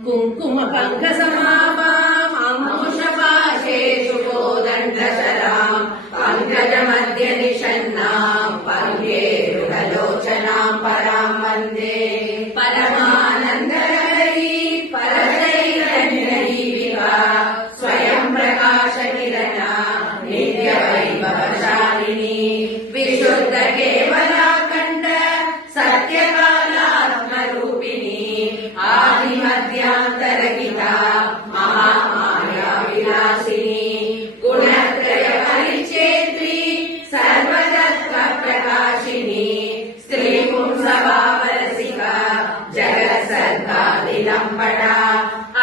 कुङ्कुम पङ्कसमापाशेषु कोदण्डशराम् पङ्कज मध्य निषन्नाम् पङ्केरुहलोचनाम् पराम् वन्दे परमानन्दरहरी परशैरनिलयी विवा स्वयं प्रकाश किरणा नित्यवैभवशालिनी विशुद्ध केवलाखण्ड सत्यकालात्मरूपिणी आदिमध्यान्तरहिता महामाया विलासिनी गुणत्रय परिच्छेत्री सर्वतत्त्व प्रकाशिनी स्त्री पुंसभावरसिका जगत्सर्गादिलम्बटा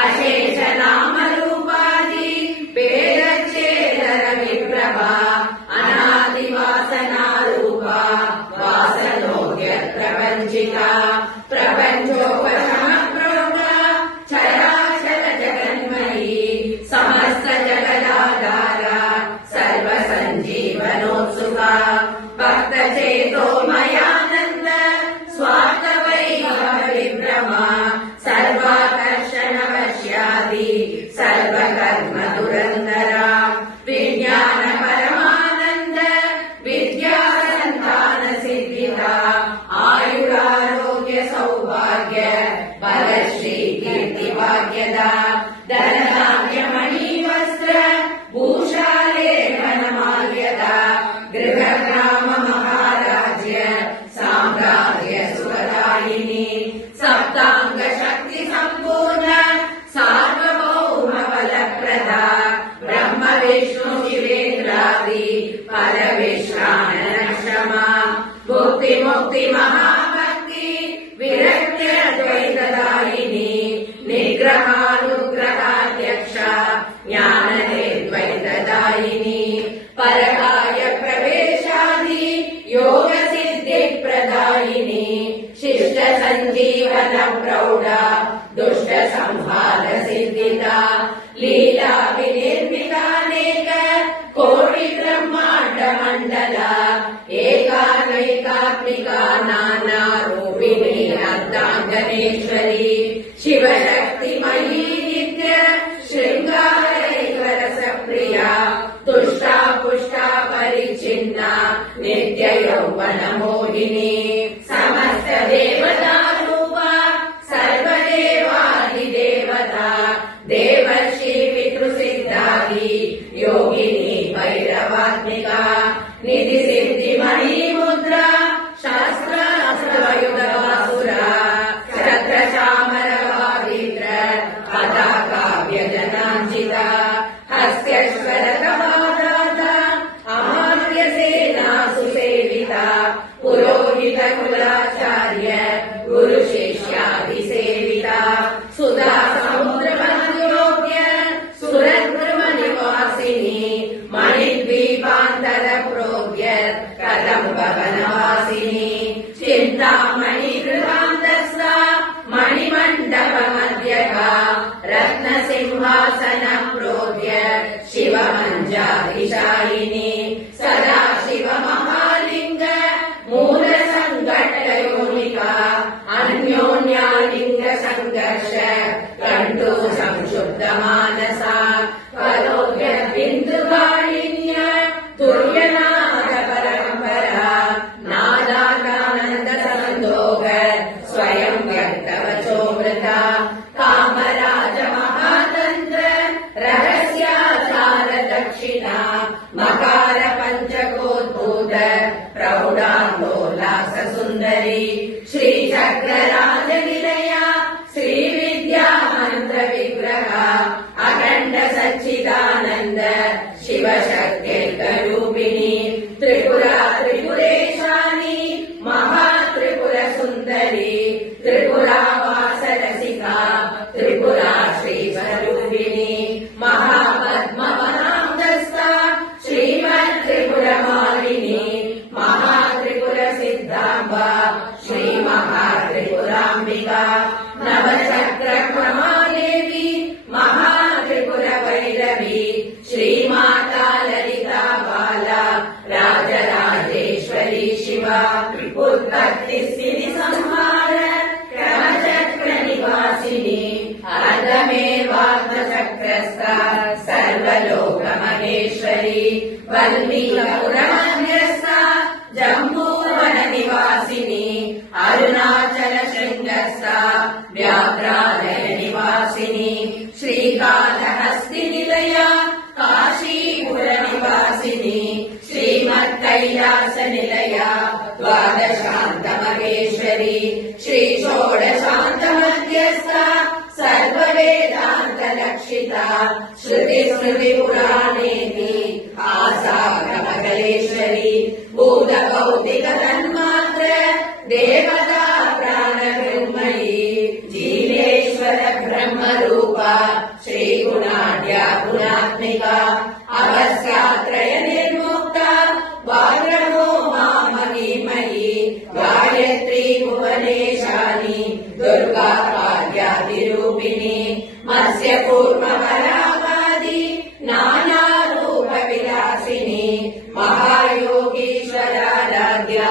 अशेष नाम रूपादि वेदच्छेदर विप्रभा अनादिवासना रूपा वासनोग्य प्रपञ्चिता प्रपञ्चोपशम प्रोगा चराचर जगन्मयी समस्त जगदाधारा सर्व संजीवनोत्सुका भक्त चेतो मयानंद स्वार्थ वैभव विभ्रमा सर्वाकर्षण वश्यादि सर्वकर्म दुरंधरा विज्ञान परमानंद विद्या संतान सिद्धिदा आयुरारोग्य सौभाग्य बलश्री कीर्ति भाग्यदा धनधान्य मणि वस्त्र भूषालेखन माल्यदा गृह ग्राम महाराज्य साम्राज्य सुखदायिनी सप्तांग शक्ति संपूर्ण सार्वभौम बलप्रदा ब्रह्म विष्णु शिवेन्द्रादि पर विश्राणन क्षमा भुक्ति मुक्ति महाभक्ति विरक्त्य द्वैतदायिनी निग्रहानुग्रहाध्यक्ष ज्ञान द्वैतदायिनी परकाय प्रवेशादि योग सिद्धि प्रदायिनी शिष्ट संजीवन प्रौढ़ा दुष्ट संहार सिद्धिदा लीला विनिर्मितानेक कोटि ब्रह्मांड मंडला एकानैकात्मिका नाना रूपिणी अर्धांगनेश्वरी शिवशक्तिमयी नित्य श्रृंगारैक रस प्रिया तुष्टा पुष्टा परिचिन्ना नित्य यौवन मोहिनी समस्त देवता रूपा सर्वदेवादिदेवता देवर्षि पितृसिद्धादि योगिनी भैरवात्मिका निधि सिद्धि मणि मुद्रा शास्त्र अस्त्रयुधवासुरा छत्र चामर वादित्र पताका व्यजनाञ्चिता हस्त्यश्वर कपादाता अमात्य सेना सुसेविता पुरोहित कुलाचार्य गुरु शिष्यादि सेविता सुधा समुद्र मध्योग्य सुरद्रुम निवासिनी मणिद्वीपान्तर प्रोग्य कदम्ब वनवासिनी चिन्तामणि गृहान्तस्था मणिमण्डप मध्यगा रत्न सिंहासन प्रोग्य शिव मञ्जाधिशायिनी सदा शिव महालिंग मूल संघट योनिका अन्योन्यालिंग संघर्ष कंटु संशुद्ध मानसा करोग्य बिंदु कालिन्य तुर्यनाद परंपरा नादानंद संदोग स्वयं व्यक्तवचोमृता कामराज महातंत्र रहस्याचार दक्षिणा मकार पंचकोद्भूत प्रौढ़ांदोलास सुंदरी श्री चक्र राज निलया श्री विद्या मंत्र विग्रह अखंड सच्चिदानंद शिव शक्ति रूपिणी त्रिपुरा त्रिपुरेशानी महा त्रिपुर सुंदरी त्रिपुरा वास रसिका त्रिपुरा श्री स्वरूपिणी महापद्म वनांतस्था चक्रस्था सर्वलोकमहेश्वरी वल्मीकपुरमध्यस्था जम्बूवन निवासिनी अरुणाचल शृंगस्था व्याघ्रालय निवासिनी श्रीकालहस्ति निलया काशीपुर निवासिनी श्रीमत्कैलास निलया द्वादशान्त महेश्वरी श्री षोडशान्त मध्यस्था सर्ववेदान्त लक्षिता श्रुति स्मृति पुराणेति आसागमकलेश्वरी भूत भौतिक तन्मात्र देवता प्राण ब्रह्मयी जीवेश्वर ब्रह्म रूपा श्री गुणाढ्या गुणात्मिका अवस्थात्रय निर्मुक्ता वाग्रमोहा महिमयी गायत्री भुवनेशानी दुर्गा पार्यादिरूपिणी मत्स्य कूर्म वरागादि नाना रूप विलासिनी महायोगीश्वराराध्या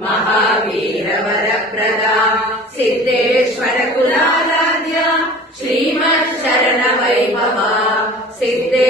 महावीर वरप्रदा सिद्धेश्वर कुलाराध्या श्रीमत् शरण वैभवा सिद्धे